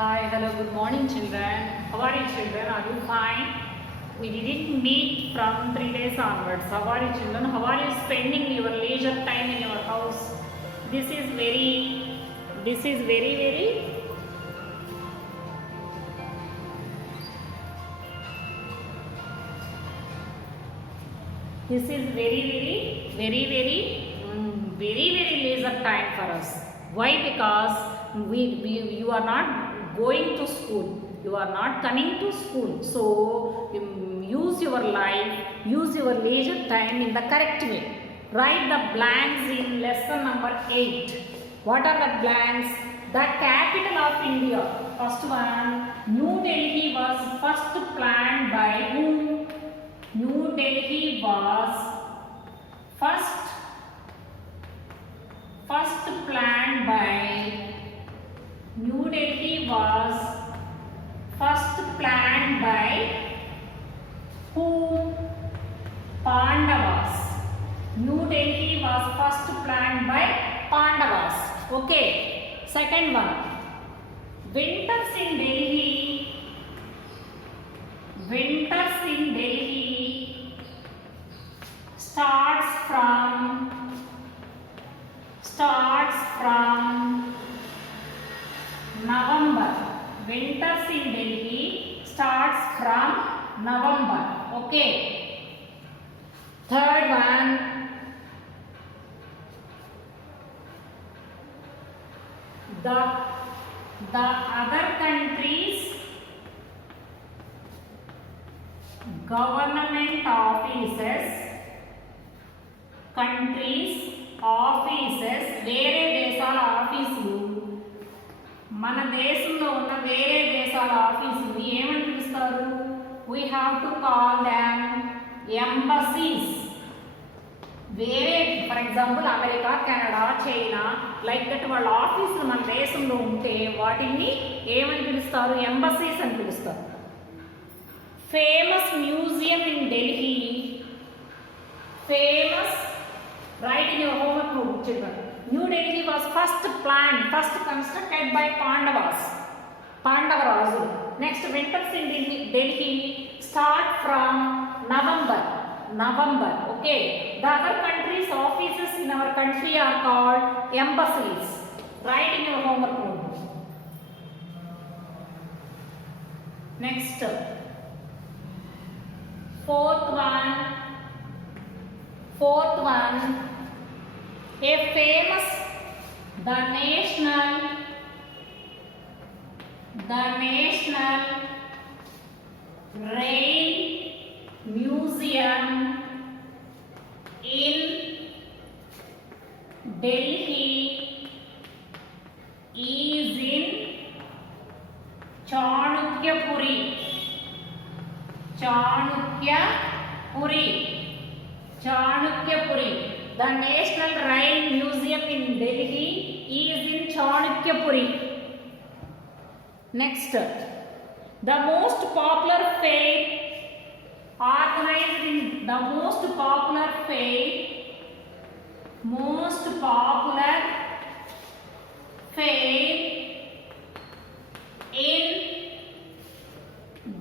Hi, hello, good morning, children. How are you, children? Are you fine? We didn't meet from 3 days onwards. How are you, children? How are you spending your leisure time in your house? This is very leisure time for us. Why? Because you are not going to school. You are not coming to school. So use your life, use your leisure time in the correct way. Write the blanks in lesson number 8. What are the blanks? The capital of India. First one, New Delhi was first planned by whom? New Delhi was first planned by New Delhi was first planned by whom? Pandavas. New Delhi was first planned by Pandavas. Okay. Second one. Winters in Delhi starts from November. Winters in Delhi starts from November. Okay. Third one. The other countries' government offices వేరే దేశాల ఆఫీసులు మన దేశంలో ఉన్న వేరే దేశాల ఆఫీసులు ఏమని పిలుస్తారు? We have to call them embassies. వేరే for example America, Canada, China like that వాళ్ళ ఆఫీసులు మన దేశంలో ఉంటే వాటిని ఏమని పిలుస్తారు? ఎంబసీస్ అని పిలుస్తారు. Famous museum in Delhi. Write in your homework note, children. New Delhi was first constructed by Pandava Razu. Next, winters in Delhi start from November. Okay. The other countries' offices in our country are called embassies. Write in your homework note. Next, fourth one. A famous the national rail museum in Delhi is in Chanukyapuri. The National Rail Museum in Delhi is in Chanukyapuri. Next, the most popular fair organized in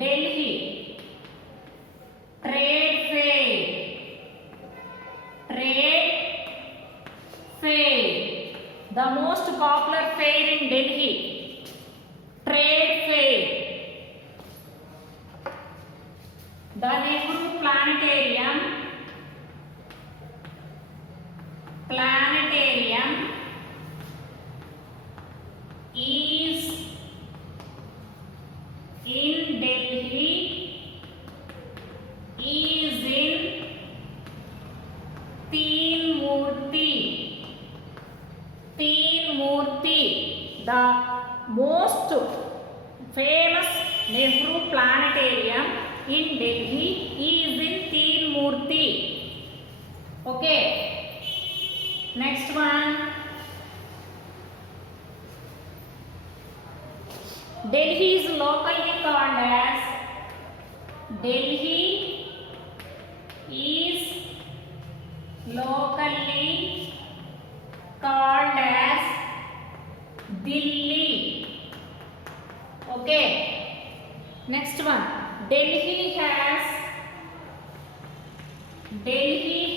Delhi, trade fair. The most popular fair in Delhi, trade fair. The Nehru Planetarium is in Delhi, is in Teen Murti. The most famous Nehru Planetarium in Delhi is in Teen Murti. Okay. Next one. Delhi is locally called as Dilli. Okay. Next one. Delhi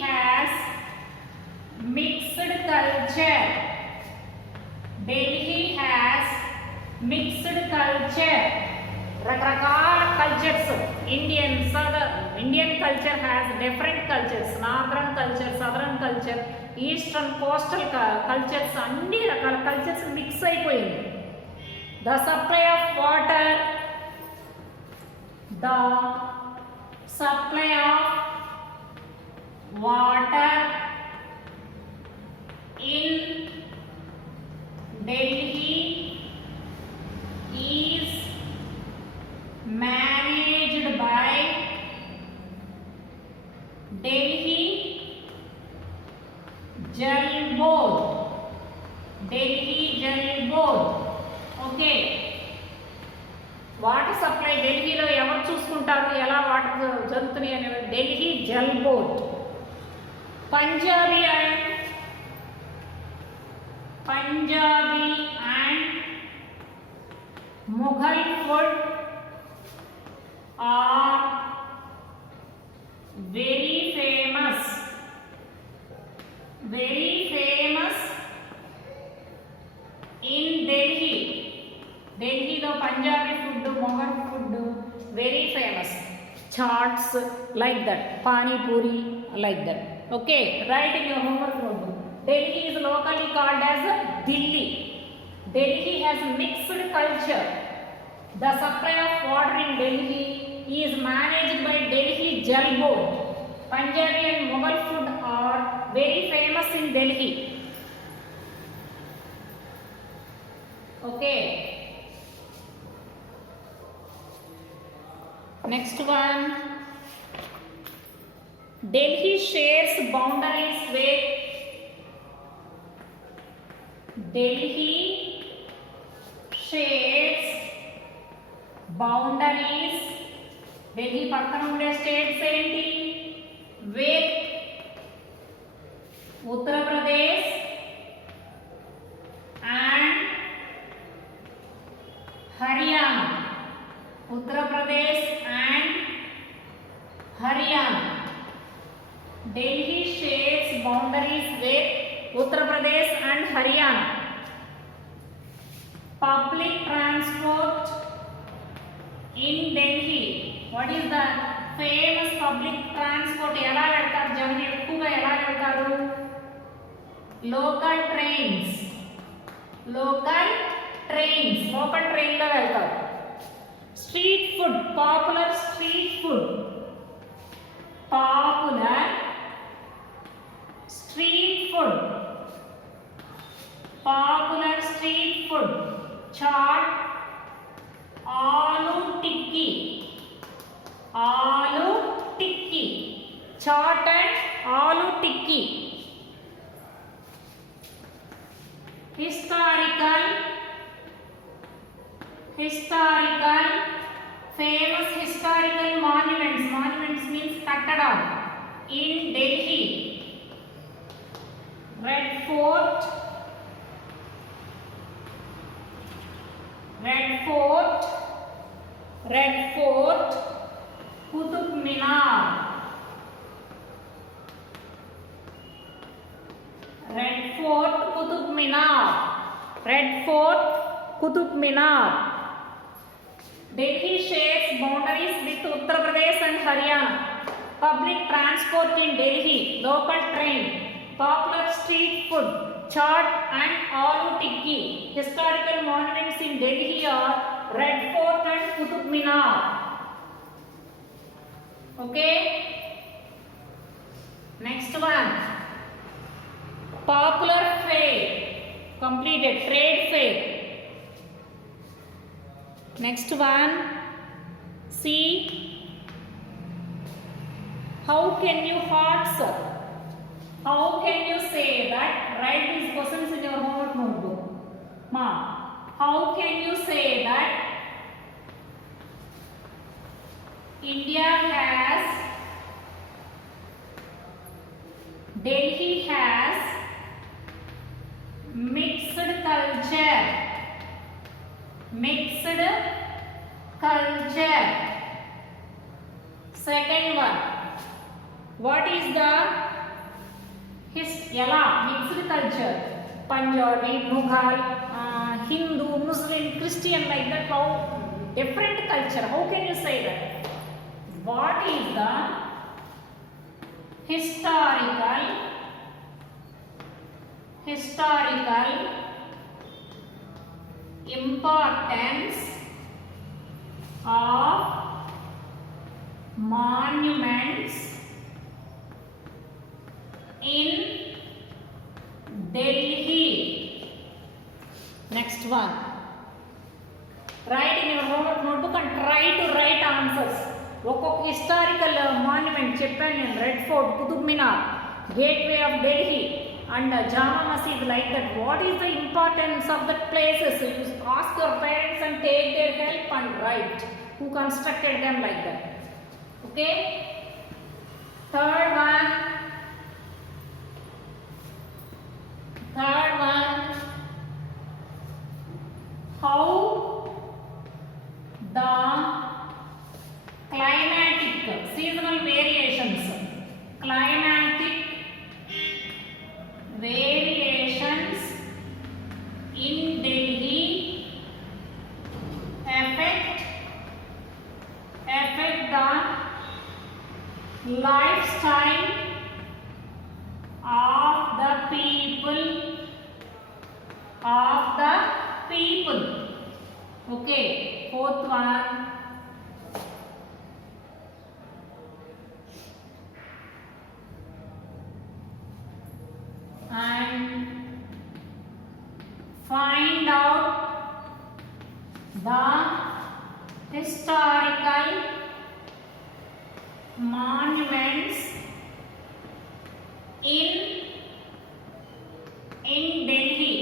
has mixed culture. Delhi has mixed culture. రకరకాల cultures Indian culture has different cultures, northern culture, southern culture, eastern coastal cultures, అన్ని రకాల cultures mix అయిపోయింది. The supply of water in Delhi is managed by Delhi Jal Board. Okay. Water supply ఢిల్లీలో ఎవరు చూసుకుంటారు, ఎలా water జరుగుతున్నాయి అనే Delhi Jal board. Punjabi and Mughal food are very famous in Delhi. Delhiలో Punjabi food, Mughal food very famous. Chaats like that, pani puri like that. Okay, write in your homework notebook. Delhi is locally called as Delhi. Delhi has mixed culture. The supply of water in Delhi is managed by Delhi Jal Board. Punjabi and Mughal food are very famous in Delhi. Okay. Next one. Delhi shares boundaries with Delhi పక్కన ఉండే states ఏంటి? With Uttar Pradesh and Haryana. Delhi shares boundaries with Uttar Pradesh and Haryana. Public transport in Delhi. What is the famous public transport? ఎలా వెళ్తారు జనం ఎక్కువగా, ఎలా వెళ్తారు? Local trains లో వెళ్తారు. Street food, popular street food, chaat, aloo tikki, chaat and aloo tikki. Historical famous historical monuments means kattadam in Delhi. Red Fort, Qutub Minar, Qutub Minar. Delhi shares boundaries with Uttar Pradesh and Haryana. Public transport in Delhi, local train, popular street food, chaat and aloo tikki. Historical monuments in Delhi are Red Fort and Qutub Minar. Okay. Next one. Popular fair. Completed. Trade fair. Next one. See. How can you answer? How can you say that? Write these questions in your homework notebook. Ma, how can you say that Delhi has mixed culture? culture. Second one, what is the mixed culture? Punjabi, Mughal, Hindu, Muslim, Christian, like that. How different culture? How can you say that? What is the historical importance of monuments in Delhi? Next one. Write in your homework notebook and try to write answers. ఒక్కొక్క historical monument చెప్పాను నేను. Red Fort, Qutub Minar, gateway of Delhi and Jama Masjid, like that. What is the importance of the places? You ask your parents and take their help and write who constructed them, like that. Okay. Third one, how the climatic seasonal variations in Delhi affect the lifestyle of the people. Okay. Fourth one, and find out the historical monuments in Delhi.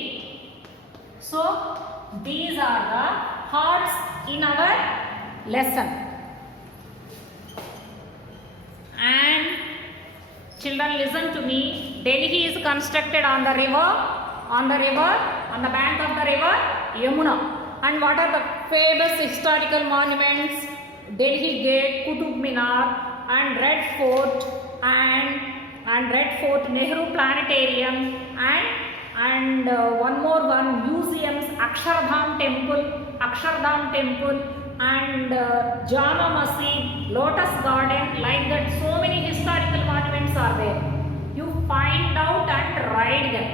So these are the parts in our lesson. And children, listen to me. Delhi is constructed on the bank of the river Yamuna. And what are the famous historical monuments? Delhi Gate, Qutub Minar, and Red Fort, and Red Fort, Nehru Planetarium, and one more one, museums, Akshardham Temple, and Jama Masjid, Lotus Garden, like that. So many historical monuments are there. You find out and write them.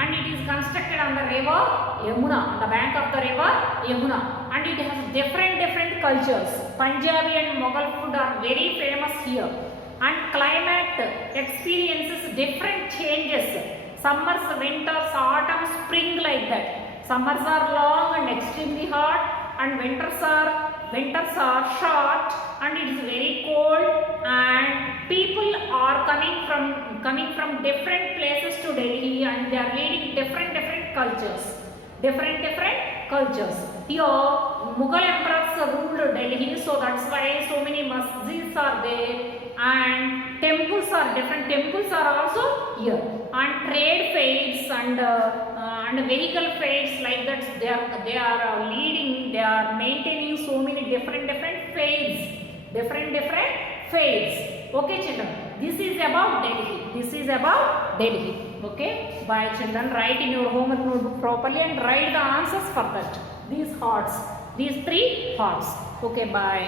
And it is constructed on the river Yamuna, on the bank of the river Yamuna. And it has different cultures. Punjabi and Mughal food are very famous here. And climate experiences different changes. Summers, winters, autumn, spring, like that. Summers are long and extremely hot, and winters are short, and it is very cold, and people are coming from different places to Delhi, and they are leading different cultures. Here Mughal emperors ruled Delhi, so that's why so many masjids are there, and temples are different. Temples are also here, and trade fairs and vehicle fairs, like that. They are leading. They are maintaining so many different fairs. Okay, children. This is about Delhi. Okay. Bye, children. Write in your homework notebook properly and write the answers for that. These three hearts. Okay. Bye.